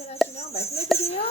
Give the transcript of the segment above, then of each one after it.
궁금해하시면 말씀해 주세요.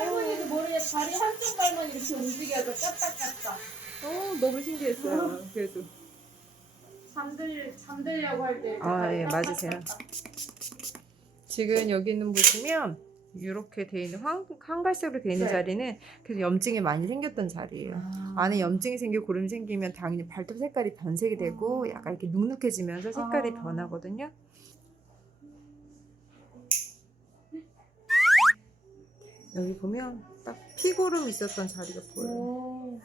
할머니도 모르게 다리 한쪽 발만 이렇게 움직여도 까딱까딱. 어, 너무 신기했어요. 그래도. 잠들 잠들려고 할 때. 아, 예, 맞으세요. 지금 여기는 보시면 이렇게 돼 있는 황, 황갈색으로 돼 있는 네. 자리는 그래서 염증이 많이 생겼던 자리예요. 아. 안에 염증이 생기고 고름이 생기면 당연히 발톱 색깔이 변색이 되고 약간 이렇게 눅눅해지면서 색깔이 아. 변하거든요. 여기 보면 딱 피고름 있었던 자리가 보여요. 오.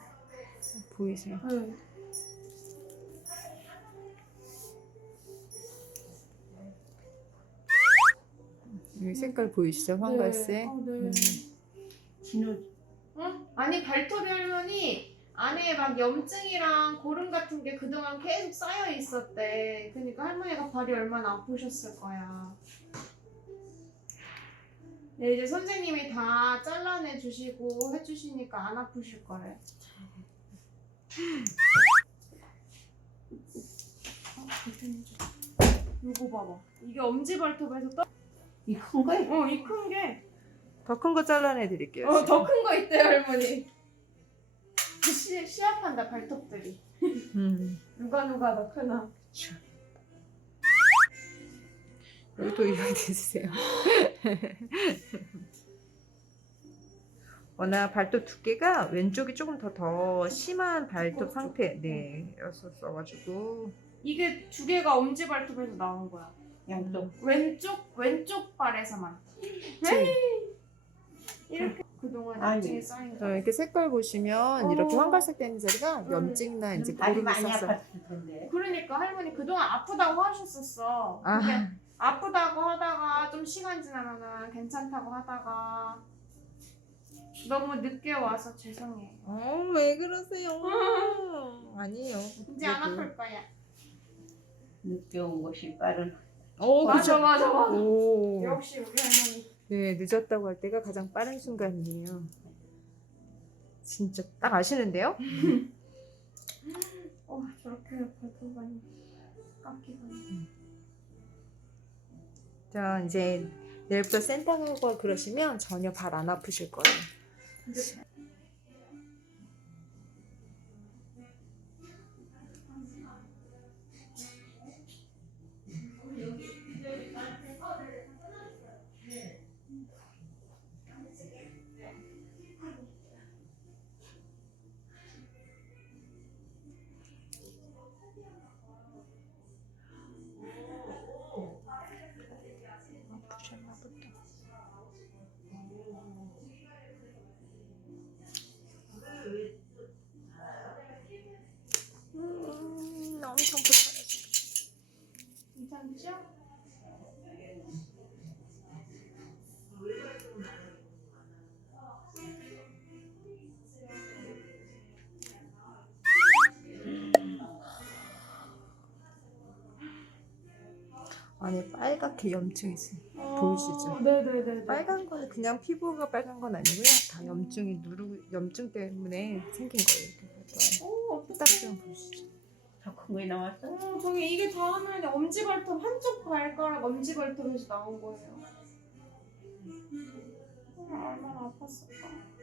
보이세요? 네. 여기 색깔 보이시죠? 황갈색. 네. 어, 네. 음. 진우 응? 아니 발톱이 할머니 안에 막 염증이랑 고름 같은 게 그동안 계속 쌓여 있었대. 그러니까 할머니가 발이 얼마나 아프셨을 거야. 네 이제 선생님이 다 잘라내 주시고 해주시니까 안 아프실 거래. 어, 불편해져. 요거 봐봐. 이게 엄지 발톱에서 떠. 이 큰 거야? 어, 이 큰 게. 더 큰 거 잘라내 드릴게요. 어, 더 큰 거 있대요, 할머니. 시, 시합한다, 발톱들이. 음. 누가 누가 더 크나. 여기 또 이렇게 있으세요. 워낙 발톱 두께가 왼쪽이 조금 더 더 심한 발톱 그렇죠. 상태 네였었어가지고 이게 두 개가 엄지 발톱에서 나온 거야. 양쪽 왼쪽, 왼쪽 발에서만. 이렇게 그동안 아이고. 염증이 쌓인 저 거. 이렇게 색깔 보시면 이렇게 어. 황갈색 되는 자리가 음. 염증이나 이제 다리 고름이 많이 있었어. 아팠을 텐데 그러니까 할머니 그동안 아프다고 하셨었어. 아, 근데 아프다고 하다가 좀 시간 지나면은 괜찮다고 하다가 너무 늦게 와서 죄송해요. 어, 왜 그러세요? 아니에요. 이제 안. 아플 거야. 늦게 온 것이 빠른 어, 맞아, 그죠? 맞아, 맞아. 오. 역시 우리 할머니. 네, 늦었다고 할 때가 가장 빠른 순간이에요. 진짜 딱 아시는데요? 어, 저렇게 발톱 많이 깎이다니. 자, 이제 내일부터 센터하고 그러시면 전혀 발 안 아프실 거예요. 안에 빨갛게 염증이 있어요. 보이시죠? 어, 네네네. 빨간 거는 그냥 피부가 빨간 건 아니고요. 다 염증이 누르 염증 때문에 생긴 거예요. 이렇게. 오, 딱좀 보시죠. 더큰 거에 나왔어? 어, 저기 이게 다음에 엄지발톱 한쪽 발가락 엄지발톱에서 나온 거예요. 어, 얼마나 아팠을까.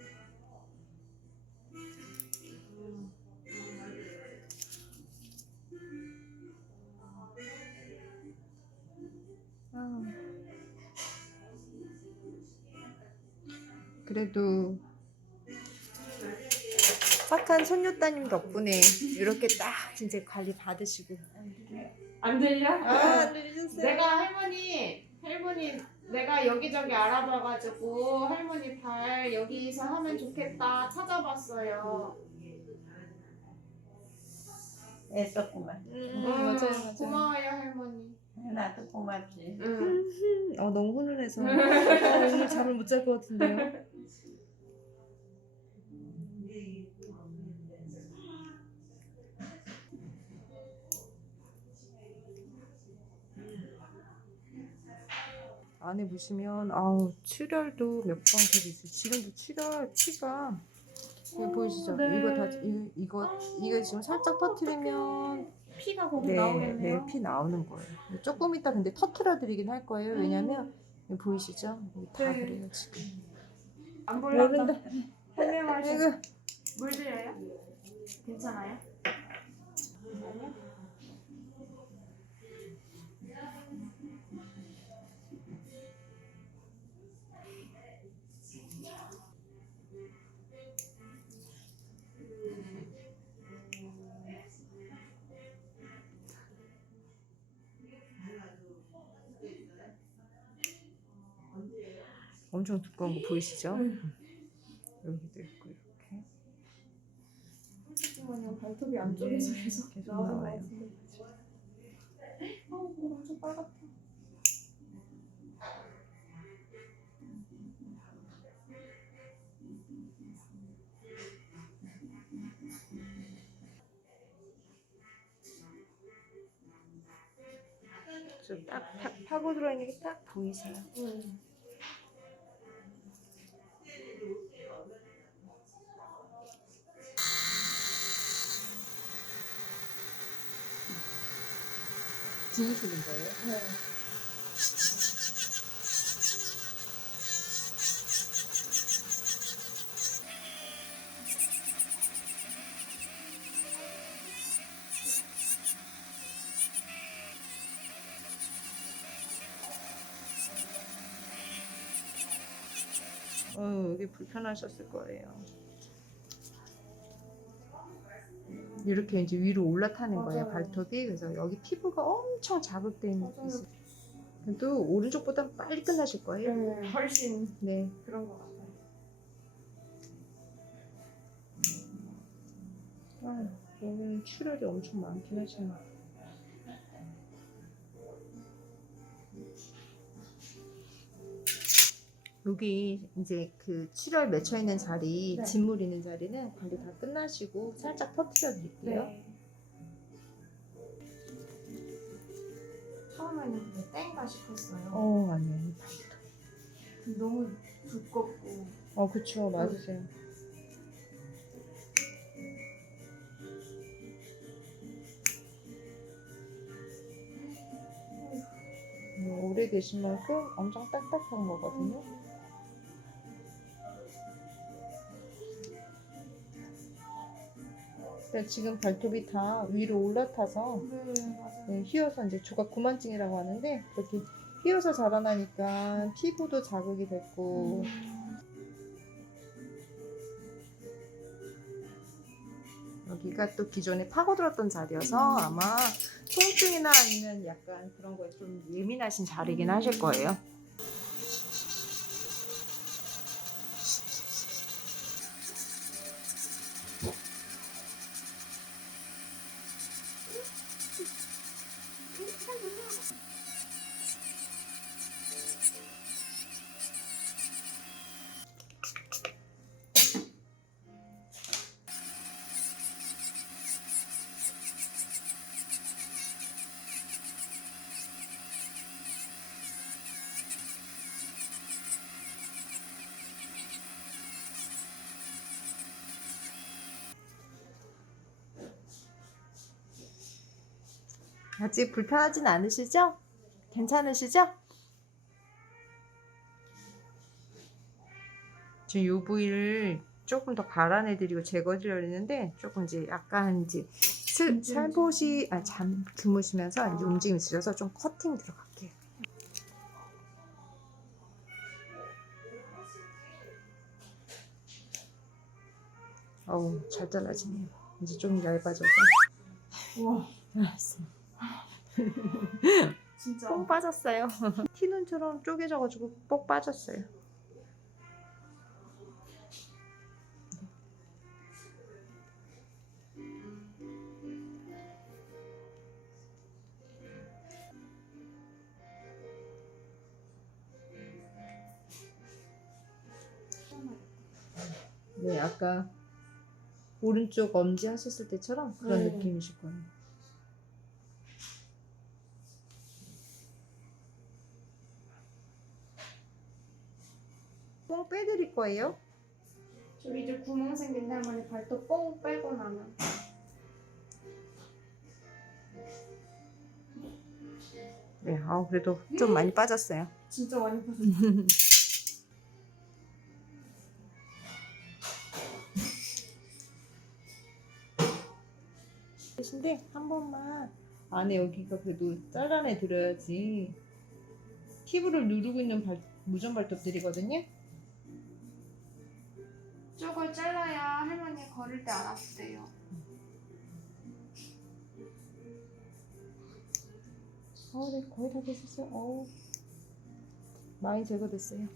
그래도 착한 손녀따님 덕분에 이렇게 딱 진짜 관리 받으시고 안 들려? 안 들리셨어요? 내가 할머니 할머니 내가 여기저기 알아봐가지고 할머니 발 여기서 하면 좋겠다 찾아봤어요. 애썼구만. 음, 응, 맞아요 맞아요 고마워요 할머니. 나도 고맙지. 응. 어 너무 훈훈해서 어, 오늘 잠을 못 잘 것 같은데요 안에 보시면 아우 출혈도 몇번 있어요. 지금도 출혈 피가 이거 보이시죠? 네. 이거 다 이, 이거 이거 지금 살짝 터트리면 피가 거기 네, 나오겠네요. 네, 피 나오는 거예요. 조금 이따 근데 터트려 드리긴 할 거예요. 왜냐면 여기 보이시죠? 다 네. 그래요 지금. 안. 모른다. 설명하시. 아이고. 물 드려요? 괜찮아요? 아니요? 엄청 두꺼운 거 보이시죠? 응. 여기도 있고 이렇게. 잠깐만요. 발톱이 안쪽에서 네, 계속 계속 나오는 것 나와요. 같은데. 아우 물 엄청 빨갛다. 저딱 파고 들어 있는 게 딱 보이세요? 응. 뒤지시는 거예요? 네. 어 여기 불편하셨을 거예요. 이렇게 이제 위로 올라타는 거예요 맞아요. 발톱이 그래서 여기 피부가 엄청. 있어요. 그래도 오른쪽보다 빨리 끝나실 거예요. 네, 훨씬 네. 그런 것 같아요. 아, 여기는 출혈이 엄청 많긴 하지만. 여기 이제 그 출혈 맺혀 있는 자리, 네. 진물 있는 자리는 관리 다 끝나시고 살짝 터트려 드릴게요. 네. 처음에는 근데 땡가 싶었어요. 어, 아니요. 발톱. 너무 두껍고. 어, 그쵸. 맞으세요. 음, 오래 계신 만큼 엄청 딱딱한 거거든요. 지금 발톱이 다 위로 올라타서 네, 휘어서 이제 조각 구만증이라고 하는데 그렇게 휘어서 자라나니까 피부도 자극이 됐고 여기가 또 기존에 파고들었던 자리여서 아마 통증이나 아니면 약간 그런 거에 좀 예민하신 자리긴 하실 거예요. 아직 불편하진 않으시죠? 괜찮으시죠? 지금 요 부위를 조금 더 갈아내드리고 제거해드리려 했는데 조금 이제 약간 이제 스, 살포시 아, 잠 주무시면서 이제 움직임이 있으셔서 좀 커팅 들어갈게요. 어우 잘 잘라지네요. 이제 좀 얇아져서. 우와 알았어. 진짜 뽕 빠졌어요. 티눈처럼 쪼개져가지고 뽕 빠졌어요. 네, 아까 오른쪽 엄지 하셨을 때처럼 그런 네. 느낌이실 거예요. 거예요. 저 이제 구멍 생긴 할머니 발톱 뽕 빼고 나면 네, 아 그래도 좀 많이 빠졌어요. 진짜 많이 빠졌어 대신데 한 번만 안에 여기가 그래도 잘라내 드려야지 팁을 누르고 있는 발, 무전 발톱들이거든요. 쪽을 잘라야 할머니 걸을 때 안 아프대요 어, 네, 거의 다 되셨어요. 어, 많이 제거됐어요.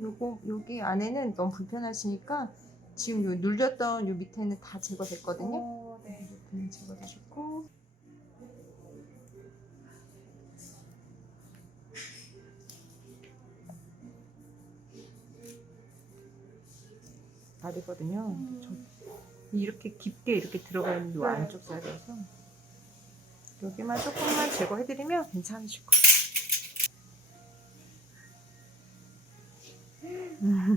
요거 여기 안에는 너무 불편하시니까 지금 요 눌렸던 요 밑에는 다 제거됐거든요. 어, 네. 이렇게 제거되셨고 다리거든요. 음. 저- 이렇게 깊게 이렇게 들어가 있는 요 네. 안쪽 살이어서 여기만 조금만 제거해드리면 괜찮으실 거예요.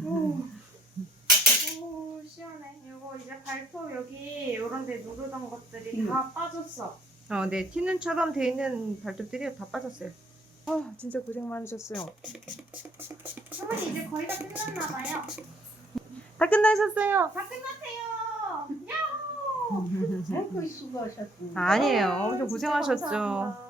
오, 오 시원해. 이거 이제 발톱 여기 이런 데 누르던 것들이 다 빠졌어. 어, 네, 티눈처럼 돼 있는 발톱들이 다 빠졌어요. 아, 진짜 고생 많으셨어요. 할머니 이제 거의 다 끝났나 봐요. 다 끝나셨어요. 다 끝났대요. 야호! 아이고 수고하셨고. 아니에요. 아, 엄청 고생하셨죠.